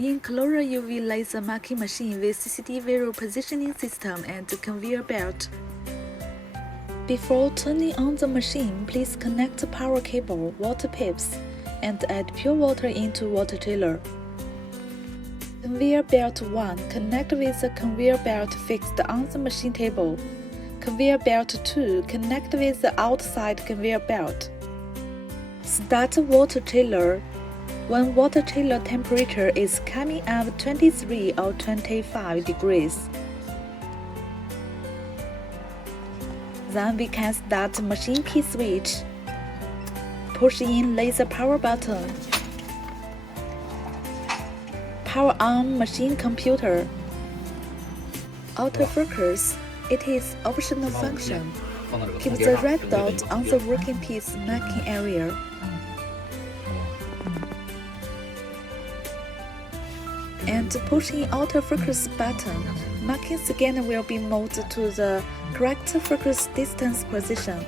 Enclosure UV laser marking machine with CCD visual positioning system and conveyor belt. Before turning on the machine, please connect the power cable, water pipes, and add pure water into water chiller. Conveyor belt 1. Connect with the conveyor belt fixed on the machine table. Conveyor belt 2. Connect with the outside conveyor belt. Start water chiller. When water chiller temperature is coming up 23 or 25 degrees, then we can start machine key switch. Push in laser power button. Power on machine computer. Autofocus. It is optional function. Keep the red dot on the working piece marking area. And push in autofocus button. Marking scanner will be moved to the correct focus distance position.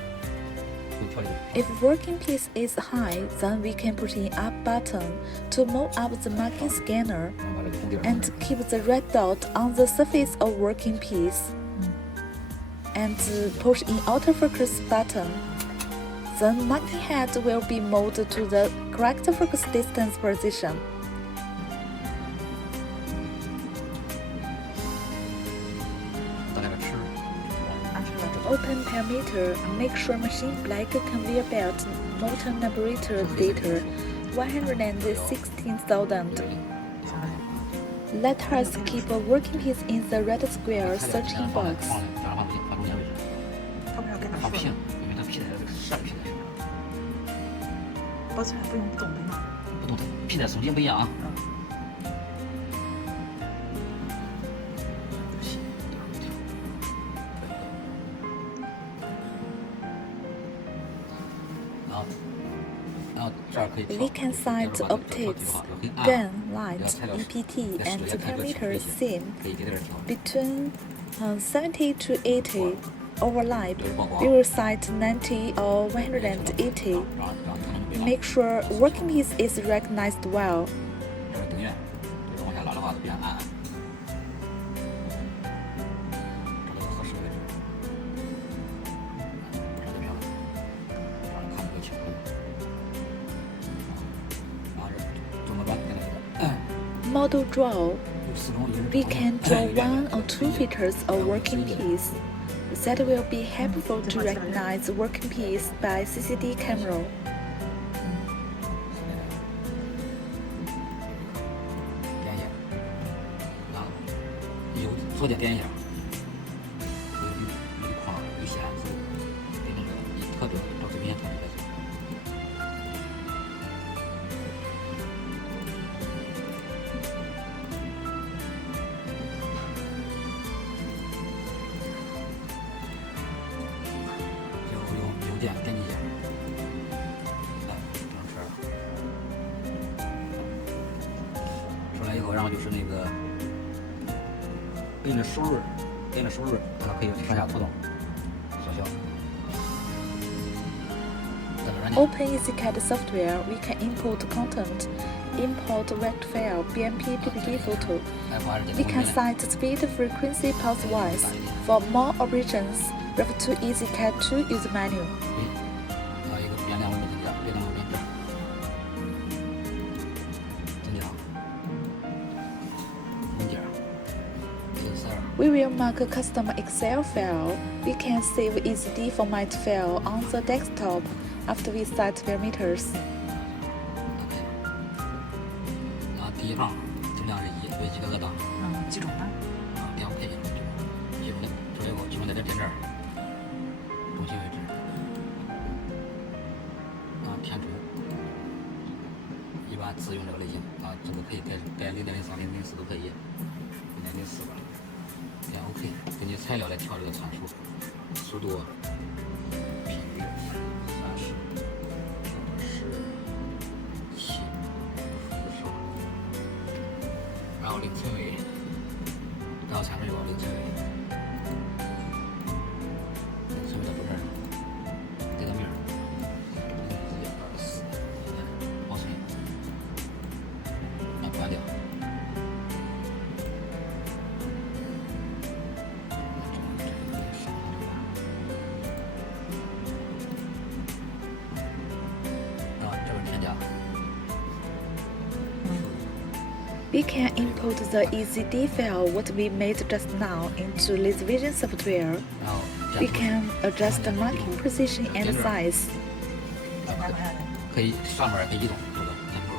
If working piece is high, then we can push in up button to move up the marking scanner and keep the red dot on the surface of working piece. And push in autofocus button. Then marking head will be moved to the correct focus distance position. Open parameter. Make sure machine black conveyor belt motor numerator data 116,000. Let us keep a working piece in the red square searching box. 它不行，因为它皮带这个设备皮带。保险不用动的吗？不动的，皮带松紧不一样啊。We can set optics, gun, light, EPT, and parameter sim between 70 to 80. Overlap, we will set 90 or 180. Make sure working piece is recognized well. Model draw. We can draw 1 or 2 features of working piece. That will be helpful to recognize the working piece by CCD camera. 点一下，然后左键点一下，有框有线字，给那个以特征找最明显特征来做。点击一下，来整车出来以后，然后就是那个跟着手刃，它可以上下拖动缩小。Open EasyCAD software. We can import content, import vector file, BMP, PPT photo. We can set speed, frequency, pulse-wise. For more operations, refer to EasyCAD 2 user manual. 一个变量我们增加，变量我们增加，文件，Excel. We will mark a custom Excel file. We can save ECD format file on the desktop after we set parameters. 然后第一行质量是1，为几个档？几种呢？2配置，集中的出来以后，集中在这这儿，中心位置，填充，一般自用这个类型这个可以改0.03、0.04都可以，0.04吧，点 OK， 根据材料来调这个参数，速度、频率30、17、10，然后零寸位，然后前面有个零寸位。关掉。We can input the ECD file what we made just now into Laservision software. 然后 We can adjust the marking position and size. 可以上面可以移动，这个箭头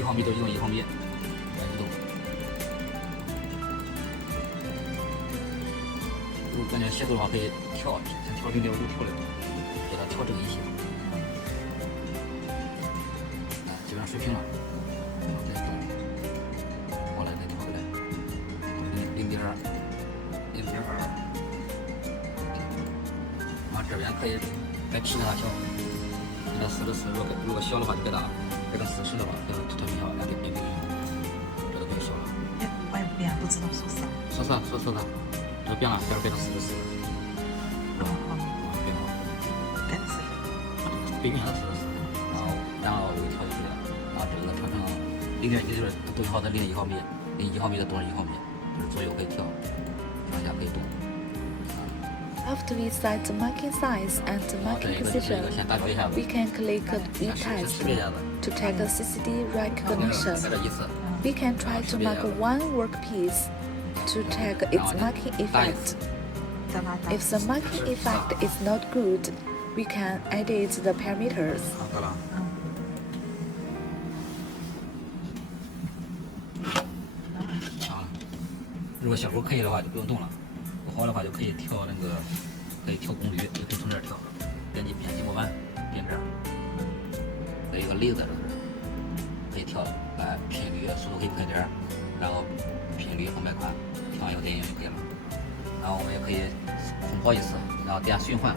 1毫米就移动1毫米，移动。如果感觉写作的话，可以调，先调0.5调6，给它调整一些。基本上水平了，然后再转，过来再调回来0.2。啊，这边可以再提它调。给它44，如果小的话就给它这个40的话，给它调平小2.00，这都可以小了。外边不知道说啥。说啥？这变了，变成44。变了。改成最原来的44，然后我给调就可以了。然后这个调成0.1，就是对号的0.1毫米，0.1毫米的多少1毫米，就是左右可以调，上下可以动。After we set the marking size and the marking position, we can click retest to check the CCD recognition. We can try to mark one workpiece to check its marking effect. If the marking effect is not good, we can edit the parameters. 如果效果可以的话，就不用动了。不好的话，就可以调那个，可以调功率，就可以从这儿调。点击编辑模板，点这儿，有一个雷子，这是可以调的。频率、速度可以快点，然后频率和脉宽，调完以后点就可以了。然后我们也可以空跑一次，然后点循环，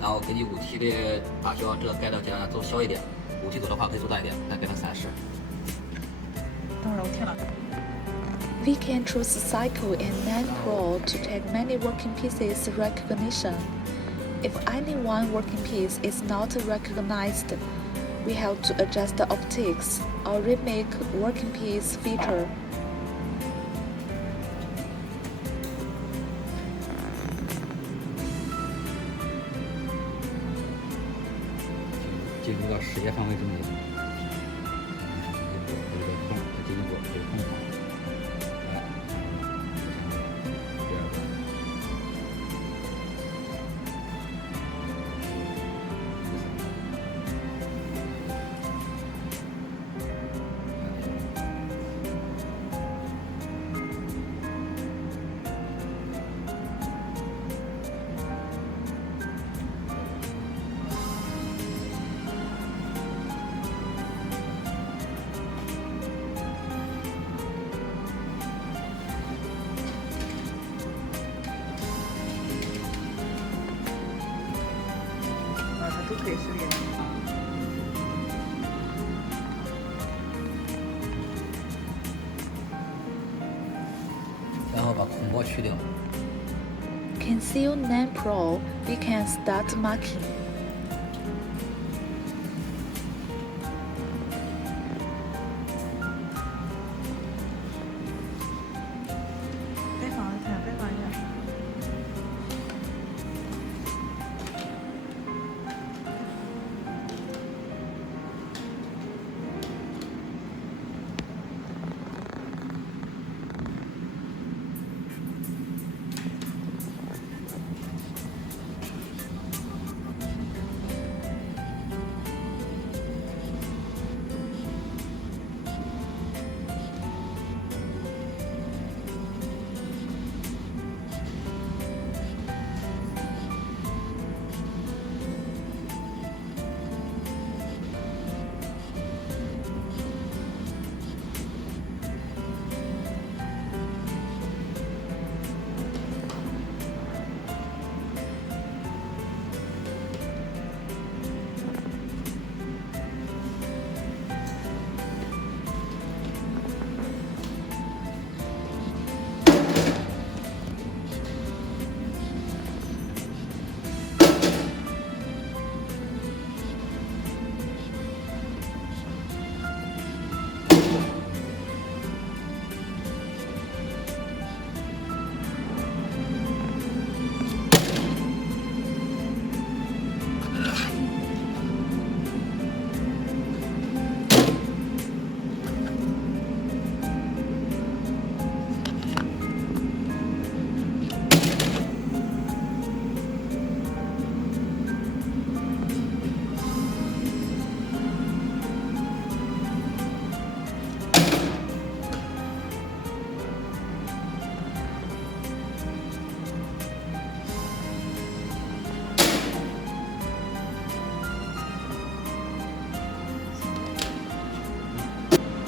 然后根据物体的大小，这个改到这样走小一点，物体走的话可以走大一点，再改到30。等会儿我停了。We can choose Cycle and NAND Pro to check many working pieces recognition. If any one working piece is not recognized, we have to adjust the optics or remake working piece feature. 进入到视野范围之内。都可以识别。然后把空包去掉。Conceal NAND Pro, we can start marking. 再放一下，再放一下。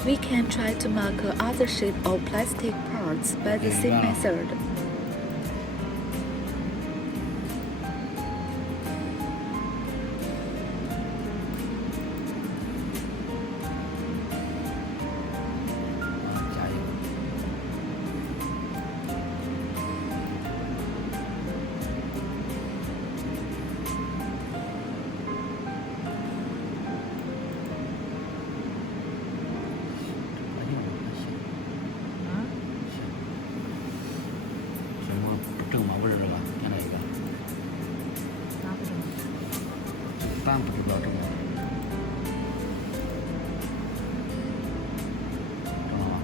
We can try to mark other shape or plastic parts by the same method.但不知道这个正了吗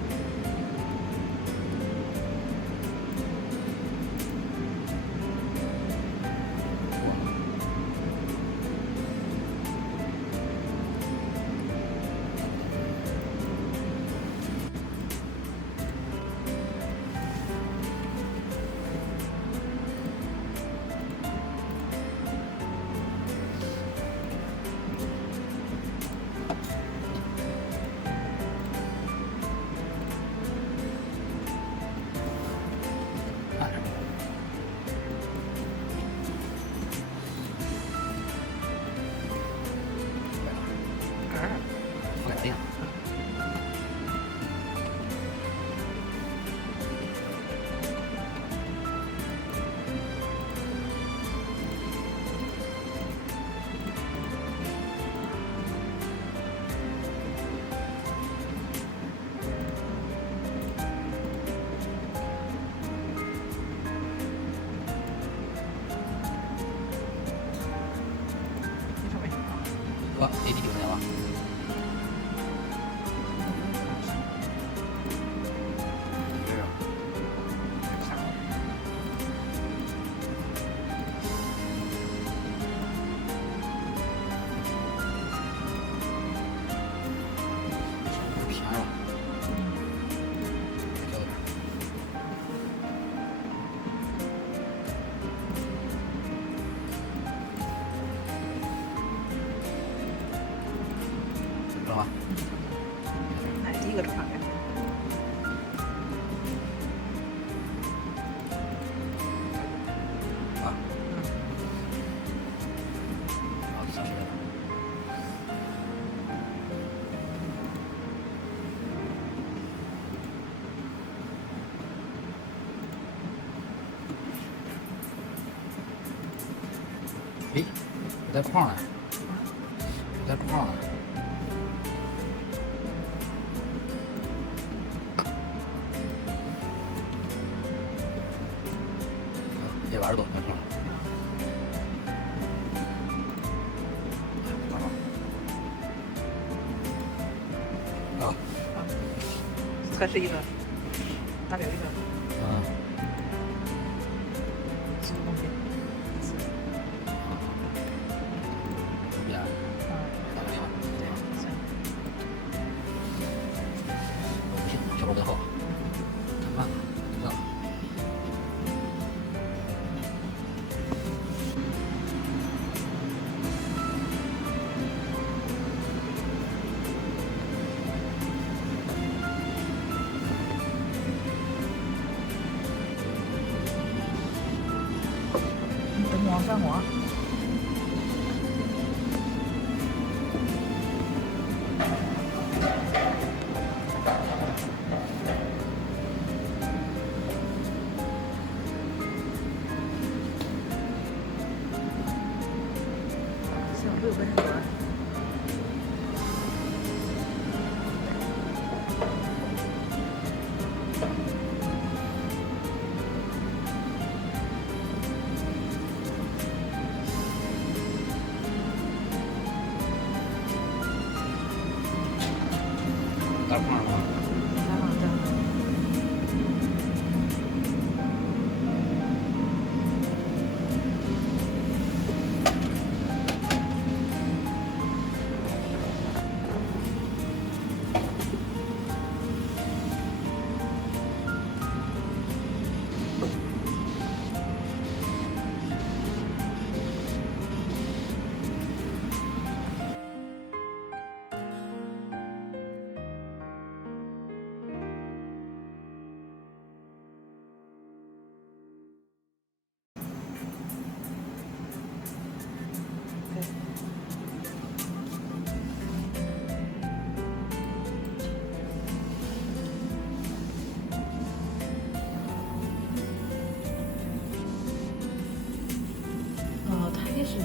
？AD 丢掉了。第一个出场人。哎，有带框了，有带框了。120多，没错。啊，测试一个，大表一个。什么东西？小手背后，看慢了，知道了。等我上我。6个人玩。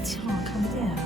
墙看不见啊。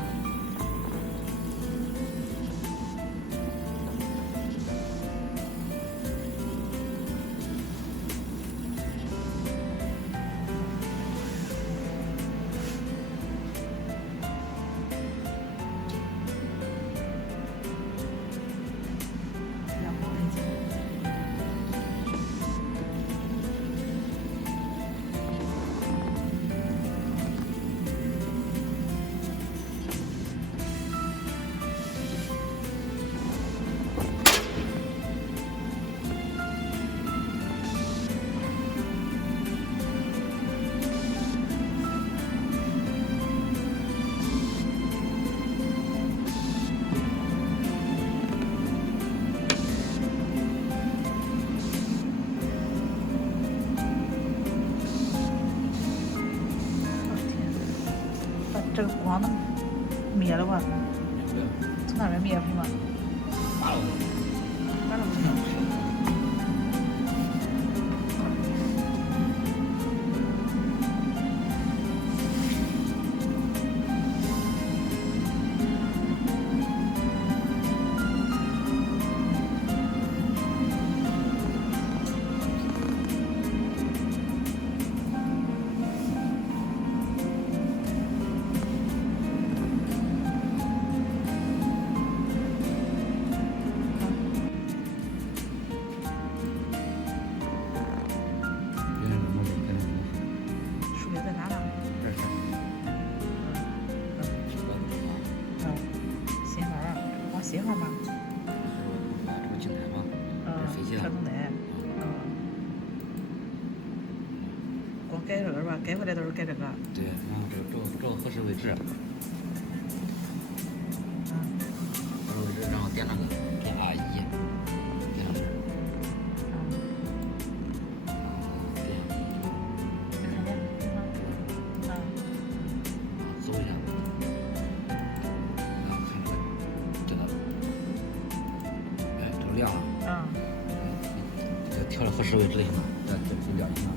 这个光能灭了吧？从那边灭不是吗？拔了完了不行。数学在哪呢？信号啊，光信号吗？这个静态嘛，这是飞机了。传送带。光改这个是吧？改回来都是改这个。对，然后找合适位置。合适位置，然后点那个点 R1，点上这儿。走一下，然后看这个，就那，哎，这个亮了。这调到合适位置就行了，这就亮就行了。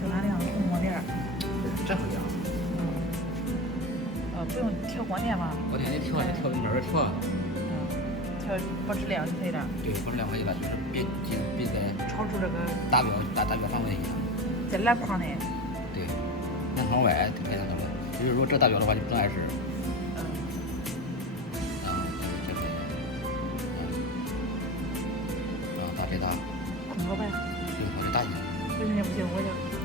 就哪亮？红光点儿。这会亮。不用调光点吗？光点你调哪儿调？调保持亮就可以了。对，保持亮可以了，就是别在超出这个达标范围内。在篮筐内。对，篮筐外就开那个了。就是如果这达标的话，就不能碍事。这可以。打这打。空口呗。对，把这打进去。不行不行，我就。